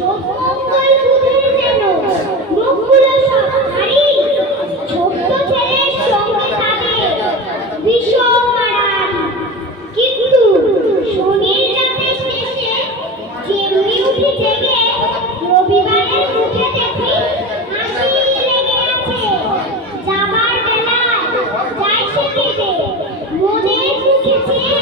মঙ্গল বুধের যেন মুখগুলো সব ভারী, ছোট্ট ছেলের সঙ্গে তাদের ভীষণ মারামারি। কিন্তু শনির রাতের শেষে যেমনি উঠে জেগে রবিবারের মুখে দেখি হাসি লেগে আছে। যাবার বেলায় যায় সে কেঁদে, মনের মুখে চেয়ে